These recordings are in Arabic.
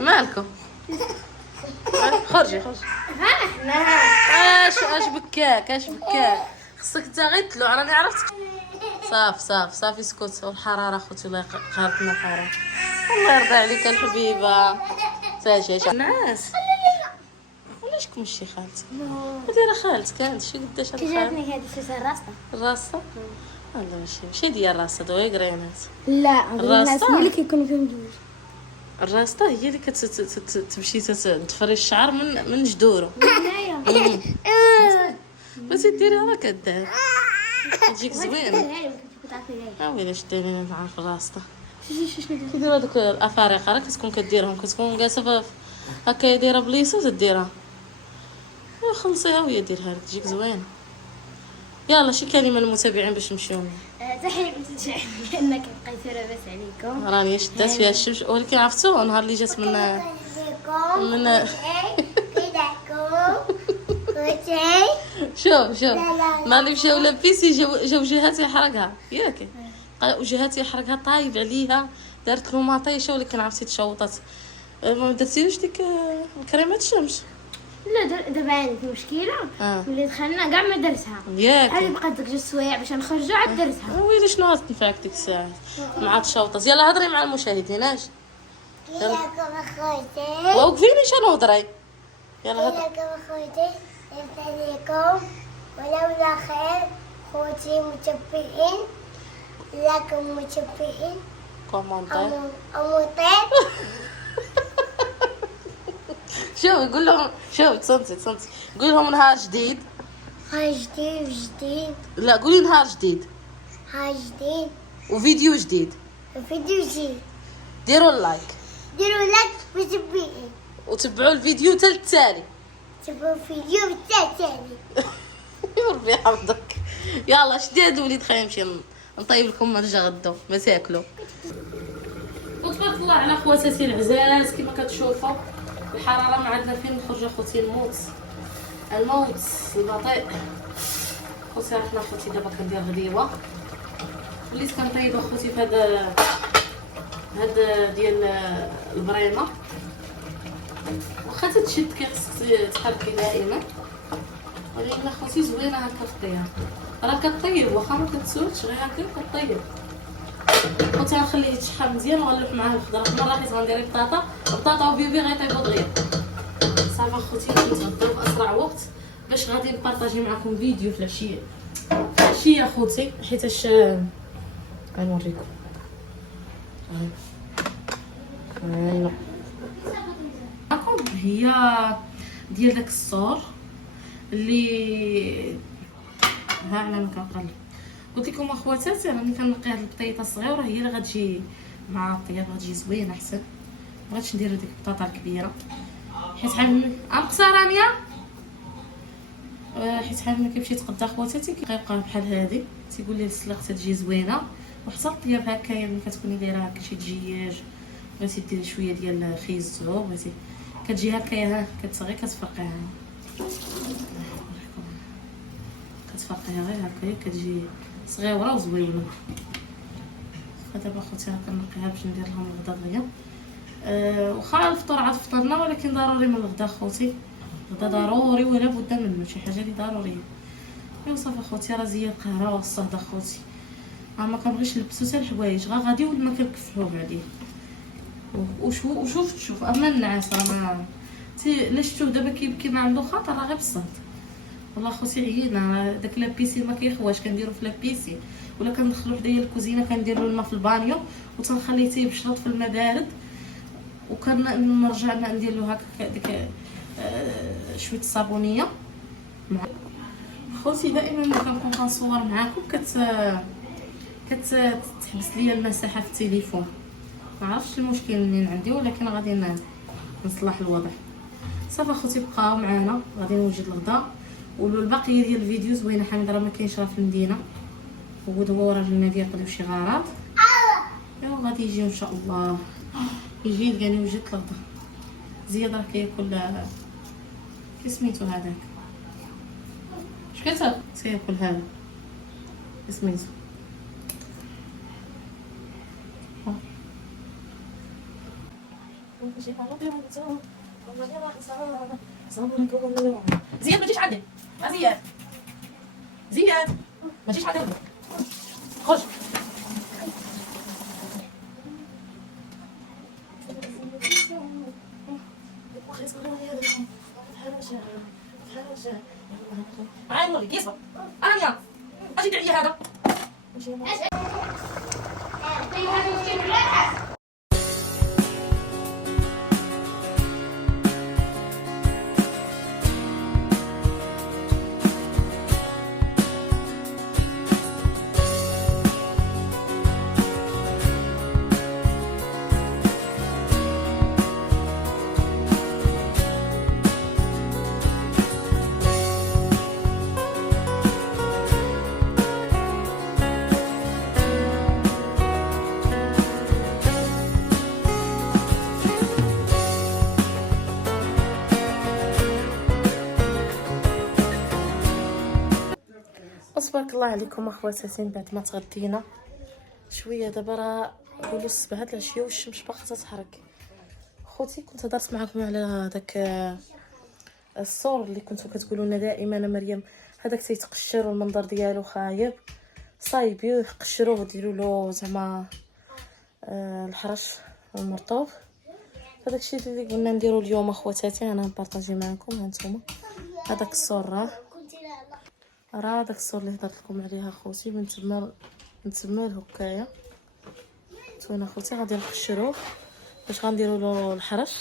مالكم؟ خرجي خرجي. اش بكاك اش بكاك؟ خصك انت غير تلوع، راني عرفتك. صافي اسكت. والحراره اختي الله قهرتنا الحراره. الله يرضى عليك الحبيبه. ساجي الناس علاش كمشي خالتي؟ دايره خالتك هادشي قداش هاد جاتني هذه السيسه الراسطه. الراسطه؟ والله ماشي ديال الراسطه دوي قرينات. لا الناس هي اللي كيكونوا فيهم جوج. الراسطه هي اللي كتمشي تفري الشعر من جذوره. هنايا بس ديريها راه كدار تجيك زوينه. ويلي شديني نعرف الراسطه. كيديروا هذوك الافارقه راه كتكون كديرهم، كتكون جالسه هكا دايره بليصه تديرها وخلصيها وهي ديرها لك تجيك زوينه. يلا شي كلمه للمتابعين باش نمشيو. تحيه بنت انك بقيتوا لاباس عليكم. راني شدات فيها الشمس، ولكن عرفتو نهار اللي جات من شوف ما مشاو لابيسي جاو جهات يحرقها ياك، وجهات يحرقها طايب عليها، دارت له مطيشه ولكن عرفتي تشوطات. ما درتيلوش ديك كريمه الشمس؟ لا دابا عندي مشكله ملي دخلنا كاع ما درتها ياك هذه بقات ديك جوج سوايع باش نخرجوا عاد درتها. ويلي شنو غتنفعك ديك الساعات مع الشوطات. يلا هضري مع المشاهدين اش يلا اخوتي وقفيني شنو هضري. يلا هضري. يلا اخوتي عليكم ولولا خير خوتي متبعين لكم متبعين كومونتير اموطين. شوف قول لهم، شوف تصنتي قول لهم نهار جديد. هاي جديد لا قولي نهار جديد هاي جديد وفيديو جديد. الفيديو جديد ديروا اللايك ديروا لايك متبعين وتبعوا الفيديو تا التالي. تبعوا الفيديو التالي. ربي يحفظك. يلا شداد وليد خلينا نمشي نطيب لكم مرجه غدو ما تاكلوا. وتبارك الله على خواتاتي العزاز. كما كتشوفوا الحراره ما عندنا فين نخرج اخوتي. الموت البطيء خوتي. رحنا خوتي دابا كندير غديوه وليت كنطيب اخوتي في هذا ديال البريمه. واخا تتشد كيخصك تحركي دائما، ولكن اخوتي زوينه هكا في الطياب. راه كطيب واخا ما كتسولش غير هكا كطيب. خوتي غنخليه يتشحر مزيان وغنلوح معاه الخضره. مره حيت غندير بطاطا وبيبي غيطيبوا دغيا. صافي اخوتي نتغداو باسرع وقت باش غادي نبارطاجي معكم فيديو في العشيه اخوتي، حيتاش غنوريكم. ايوا هي ديال داك الصور اللي ها انا كنقلب. قلت لكم اخواتاتي راني كنلقي هاد البطيطه الصغيره هي اللي غتجي مع الطياب، غتجي زوينه احسن. مبغيتش ندير ديك البطاطا الكبيره حيت ناقصه رانيا. حيت ملي كيمشي يتغدى خواتاتي كيبقى بحال هادي تيقول لي السلقه تجي زوينه. وحتى الطياب هكايا ملي كتكوني دايره هكا شي دجاج بغيتي ديري شويه ديال خيزو بغيتي كتجي هكايا كتصغي كتفرقيها غير هكايا كتجي صغيره وزوينه. دابا خوتي كنقيها باش ندير لهم الغدا دغيا. واخا الفطور عاد فطرنا ولكن ضروري من الغدا خوتي. الغدا ضروري ولا بد منه، شي حاجه اللي ضروريه. ايوا صافي خوتي راه زي القهره والصهد خوتي. ما كنبغيش نلبسو حتى الحوايج غا غادي ولا ما كنكفوه عليه. وشوف اما النعاس راه ما لا شفتوه دابا كيبكي ما عنده خاطر راه غير بالصهد. والله خوتي عيينا داك لابيسي ما كيخواش كنديرو في لابيسي ولا كندخلو حدايا الكوزينه كندير له الماء في البانيو وتنخليه تيبشرط في الماء بارد وكنرجع ندير له هكا ديك شويه الصابونيه مع خوتي. دائما ملي كنكون كنصور معاكم كتحبس ليا المساحه في التليفون. ما عرفتش المشكل منين عندي ولكن غادي نصلح الوضع. صافي اخوتي بقاو معنا غادي نوجد الغدا والبقيه ديال الفيديو زوينه. حميد راه ما كاينش راه في المدينه هو راجل نادي يقضيو شي غارات. ايوا غادي يجي ان شاء الله يجي يلقاني وجدت الغدا. زياد راه كياكل كسميتو هذاك اش كتاكل تياكل هذا سميتو زياد ما تجيش عندي. زياد زياد ما تجيش عندي. خش. عين ولد يصبر. انا اليوم اجي تعي هذا. تبارك الله عليكم اخواتاتي. بعد ما تغدينا شويه دابا راه قولوا الصباح هاد العشيه والشمس باقا تتحرك. خوتي كنت هضرت معكم على داك الصور اللي كنتو كتقولوا لنا دائما انا مريم هذاك تيتقشر والمنظر ديالو خايب، صايبيوه قشروه وديروا له زعما الحرش المرطوب. هذاك الشيء اللي قلنا نديرو اليوم اخواتاتي انا نبارطاجي معكم. هانتوما هذاك الصور راه داك الصور اللي هضرت لكم عليها خوتي بنتبنوا الهكايه. نتوما خوتي غادي نقشروه باش غنديروا له الحرش.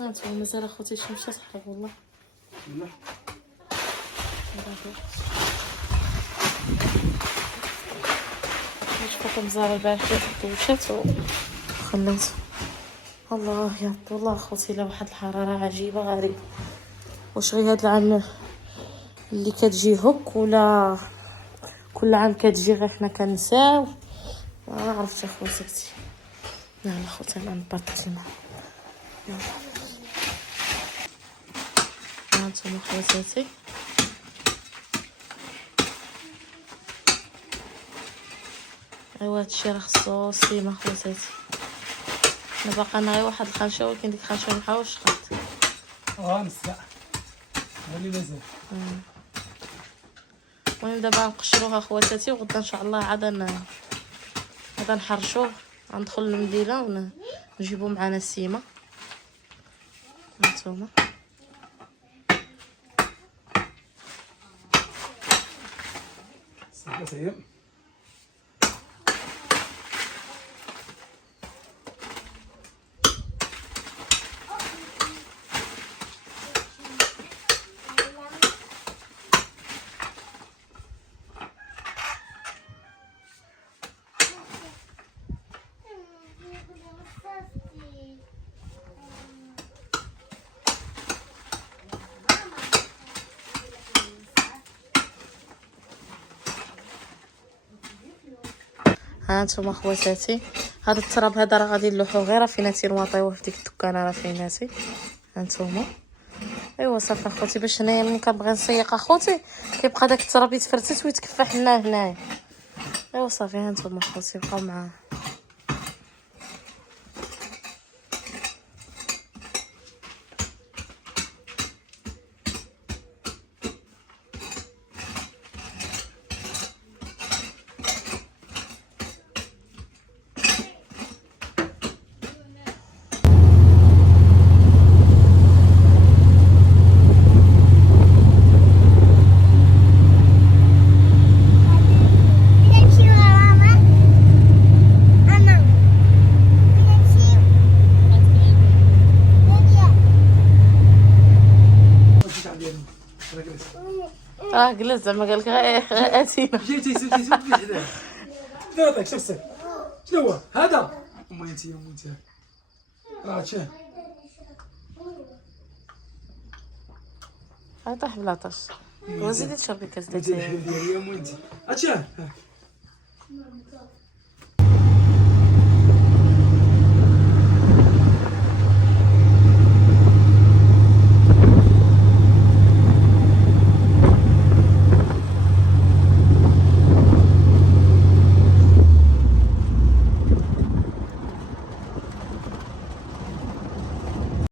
هانتوما مازال اخوتي الشمس تحرق والله. شفتكم مزال البارح دوشات وخلات الله يا والله اخوتي لا واحد الحراره عجيبه غريبه. واش غير هاد العام اللي كتجي هك ولا كل عام كتجي غير حنا كنساو ما عرفتش اخواتي. يلا اخوتي انا نبارطاجي معكم. يلا هانتوما اخواتاتي ايوا هادشي راه خصو سيما اخواتاتي. انا باقا غير واحد الخنشه ولكن ديك الخنشه محاولش شقات نسى اللي مازال. المهم دابا نقشروها اخواتاتي وغدا ان شاء الله عاد نحرشوه. غندخل للمدينه ونجيبو معنا السيمه. هانتوما صافي هانتوما خواتاتي هذا التراب هذا راه غادي نلوحو غير فيناتي نواطيوه في ديك الدكانه راه فيناتي. هانتوما ايوا صافي اخوتي باش هنايا ملي كنبغي نسيق اخوتي كيبقى داك التراب يتفرتت ويتكفى حنا هنايا. ايوا صافي هانتوما اخوتي بقاو معايا. جلس زعما قالك اتينا جيتي سوتي بحدا نعطيك شوف السير شنو هو هذا امي انت راه شاه طيح بلاطاش وزيدي تشربي كاس ديالي يا امي انت اشاه